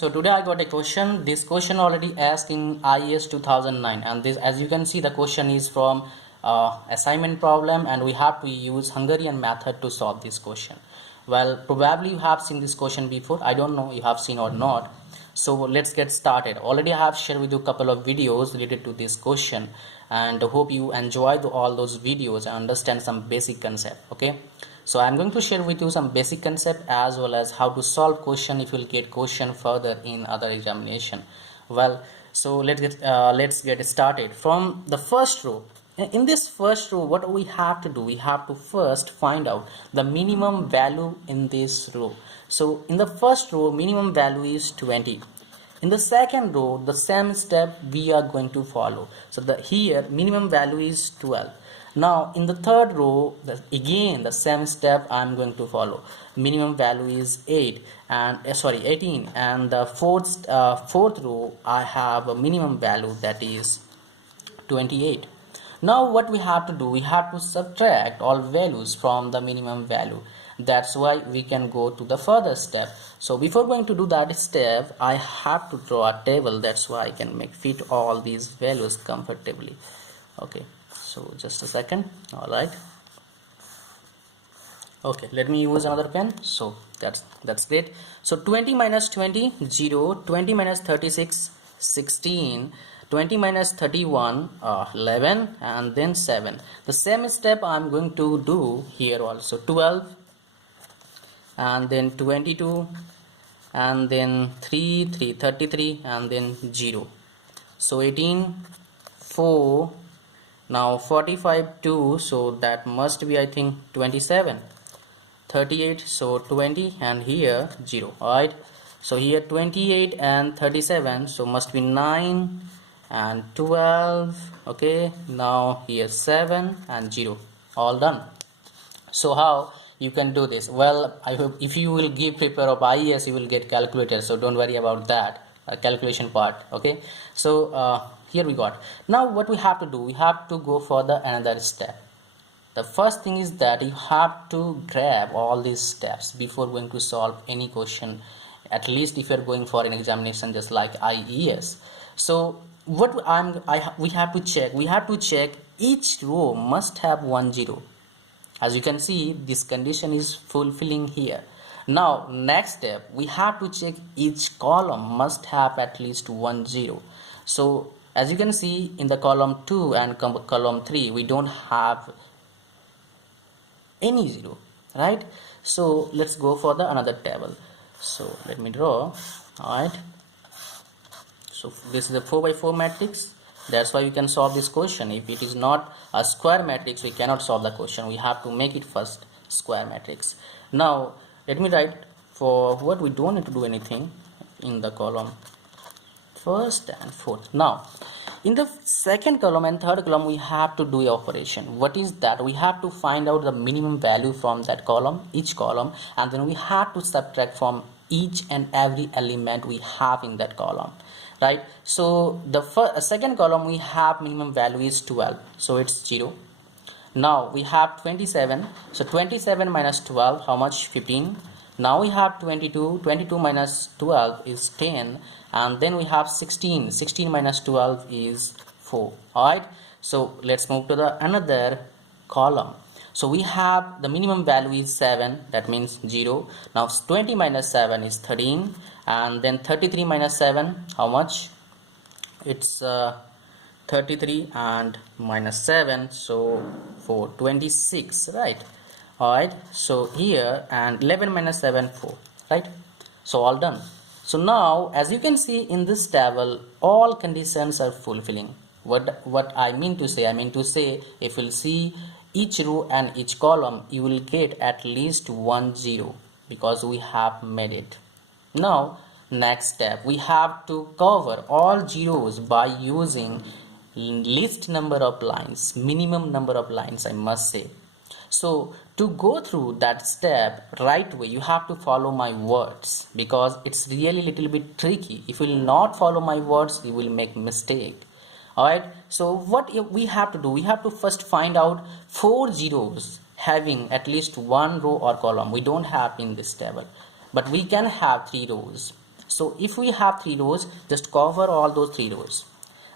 So today I got a question. This question already asked in IES 2009, and this, as you can see, the question is from assignment problem, and we have to use Hungarian method to solve this question. Well, probably you have seen this question before. I don't know you have seen or not. So let's get started. Already I have shared with you a couple of videos related to this question, and hope you enjoyed all those videos and understand some basic concept. Okay. So I'm going to share with you some basic concept as well as how to solve question if you'll get question further in other examination. Well, so let's get started from the first row. In this first row, what we have to do, we have to first find out the minimum value in this row. So in the first row, minimum value is 20. In the second row, the same step we are going to follow. So here minimum value is 12. Now in the third row, again the same step I am going to follow. Minimum value is 18, and the fourth row I have a minimum value that is 28. Now what we have to do, we have to subtract all values from the minimum value. That's why we can go to the further step. So before going to do that step, I have to draw a table. That's why I can make fit all these values comfortably. Okay, so just a second. All right. Okay, let me use another pen. So that's great. So 20 minus 20, 0. 20 minus 36, 16. 20 minus 31, 11, and then 7. The same step I'm going to do here also. 12, and then 22, and then 33, and then 0. So 18, 4, now 45, 2, so that must be I think 27. 38, so 20, and here 0. Alright, so here 28 and 37, so must be 9 and 12. Okay, now here 7 and 0. All done. So how you can do this? Well, I hope if you will give paper of IES, you will get calculator, so don't worry about that calculation part. Okay, so here we got. Now what we have to do, we have to go for the another step. The first thing is that you have to grab all these steps before going to solve any question, at least if you're going for an examination just like IES. So what we have to check each row must have 1 0. As you can see, this condition is fulfilling here. Now next step, we have to check each column must have at least 1 0. So as you can see, in the column 2 and column 3 we don't have any 0, right? So let's go for the another table. So let me draw. All right, so this is a 4 by 4 matrix. That's why we can solve this question. If it is not a square matrix, we cannot solve the question. We have to make it first square matrix. Now let me write for what we don't need to do anything in the column first and fourth. Now in the second column and third column we have to do a operation. What is that? We have to find out the minimum value from that column, each column, and then we have to subtract from each and every element we have in that column, right? So the second column we have minimum value is 12, so it's 0. Now we have 27, so 27 minus 12, how much? 15. Now we have 22 minus 12 is 10, and then we have 16 minus 12 is 4. Alright, so let's move to the another column. So we have the minimum value is 7, that means 0. Now 20 minus 7 is 13, and then 33 minus 7, how much? It's 33 and minus 7, so 4, 26, right? Alright, so here, and 11 minus 7, 4, right? So all done. So now as you can see in this table, all conditions are fulfilling. What I mean to say, if you'll see each row and each column, you will get at least 1 0 because we have made it. Now next step, we have to cover all zeros by using least number of lines, minimum number of lines, I must say. So to go through that step right way, you have to follow my words because it's really little bit tricky. If you will not follow my words, you will make mistake. Alright, so what we have to do, we have to first find out 4 zeros having at least one row or column. We don't have in this table, but we can have 3 rows. So if we have 3 rows, just cover all those 3 rows.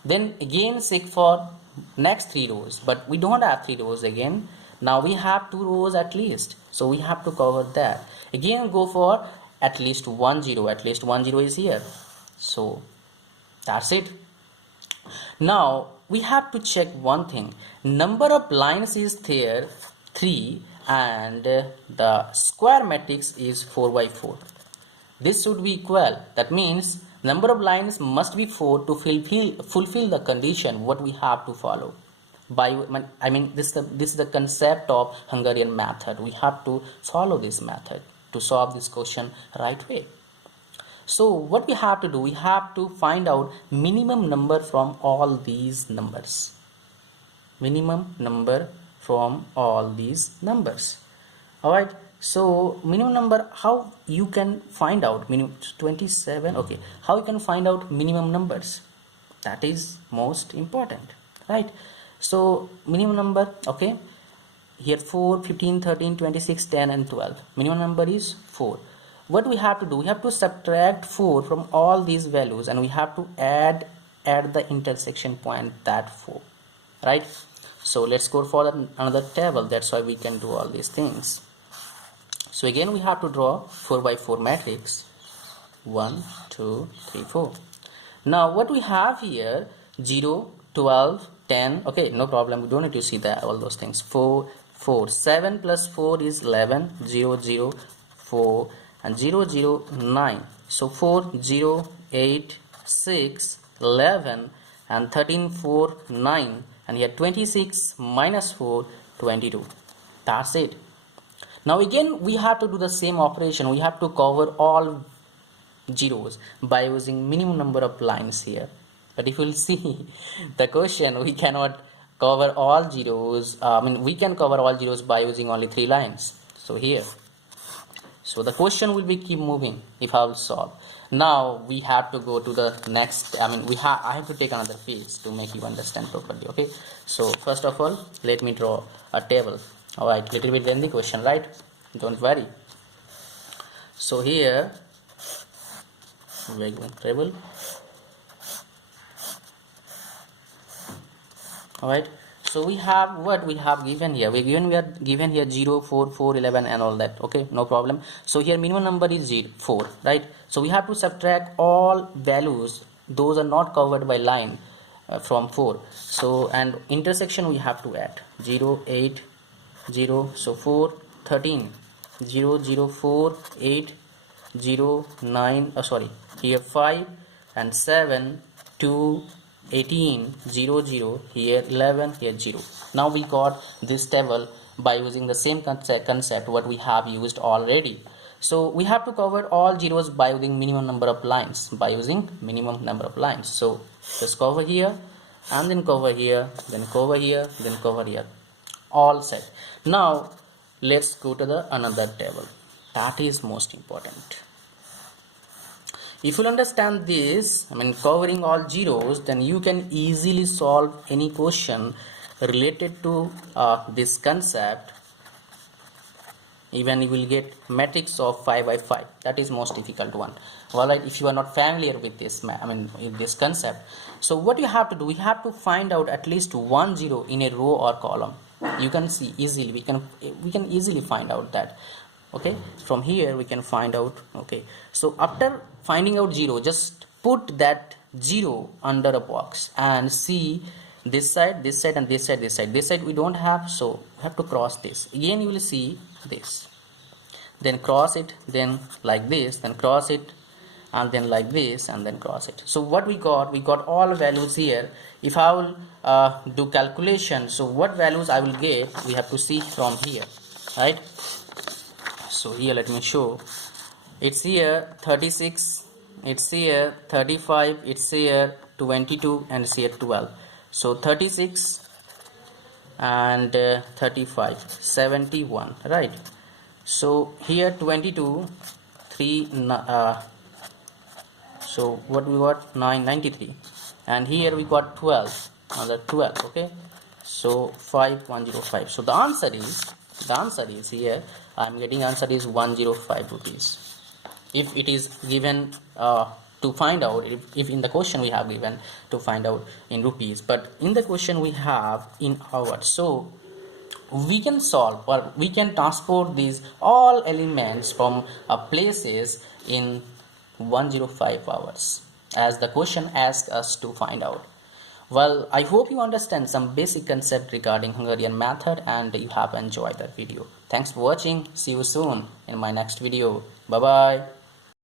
Then again seek for next 3 rows, but we don't have 3 rows again. Now we have 2 rows at least, so we have to cover that. Again go for at least 1 0, at least 1 0 is here. So that's it. Now we have to check one thing. Number of lines is there 3 and the square matrix is 4 by 4. This should be equal. That means number of lines must be 4 to fulfill the condition what we have to follow. I mean this is the concept of Hungarian method. We have to follow this method to solve this question right way. So what we have to do, we have to find out minimum number from all these numbers. Minimum number from all these numbers. Alright, so minimum number, how you can find out minimum 27, okay, how you can find out minimum numbers, that is most important, right? So minimum number, okay, here 4, 15, 13, 26, 10 and 12, minimum number is 4. What we have to do, we have to subtract 4 from all these values and we have to add the intersection point, that 4, right? So let's go for another table. That's why we can do all these things. So again we have to draw 4 by 4 matrix. 1 2 3 4. Now what we have here, 0 12 10, okay, no problem, we don't need to see that all those things. 4 4, 7 plus 4 is 11, 0 0 4 and 0 0 9. So 4 0 8 6 11 and 13 4 9, and here 26 minus 4 22. That's it. Now again we have to do the same operation. We have to cover all zeros by using minimum number of lines here. But if you will see the question, we cannot cover all zeros. We can cover all zeros by using only 3 lines. So here, so the question will be keep moving if I will solve. Now we have to go to the next. I have to take another page to make you understand properly. Okay. So first of all, let me draw a table. All right, little bit lengthy question, right? Don't worry. So here we're going table. All right. So we have what we have given here. We are given here 0, 4, 4, 11 and all that. Okay, no problem. So here minimum number is 4, right? So we have to subtract all values. Those are not covered by line from 4. So and intersection we have to add 0, 8, 0. So 4, 13, 0, 0, 4, 8, 0, 9. Here 5 and 7, 2. 18 0 0, here 11, here 0. Now we got this table by using the same concept what we have used already. So we have to cover all zeros by using minimum number of lines, So just cover here and then cover here, then cover here, then cover here, all set. Now let's go to the another table, that is most important. If you understand this, covering all zeros, then you can easily solve any question related to this concept. Even you will get matrix of 5 by 5. That is most difficult one. Alright, if you are not familiar with this, this concept. So what you have to do, we have to find out at least 1 0 in a row or column. You can see easily. We can easily find out that. Okay, from here we can find out. Okay, so after finding out 0, just put that 0 under a box and see this side, this side and this side, this side. This side we don't have, so we have to cross this. Again you will see this, then cross it, then like this, then cross it, and then like this, and then cross it. So what we got all values here. If I will do calculation, so what values I will get, we have to see from here, right? So here let me show. It's here 36, it's here 35, it's here 22 and it's here 12. So 36 and 35, 71, right? So here 22, 3, so what we got, 993, and here we got 12, another 12. Okay, so 5105. So the answer is here, I'm getting answer is 105 rupees. if it is given to find out, if in the question we have given to find out in rupees, but in the question we have in hours. So we can solve, or we can transport these all elements from places in 105 hours, as the question asks us to find out. Well, I hope you understand some basic concept regarding Hungarian method and you have enjoyed that video. Thanks for watching. See you soon in my next video. Bye bye.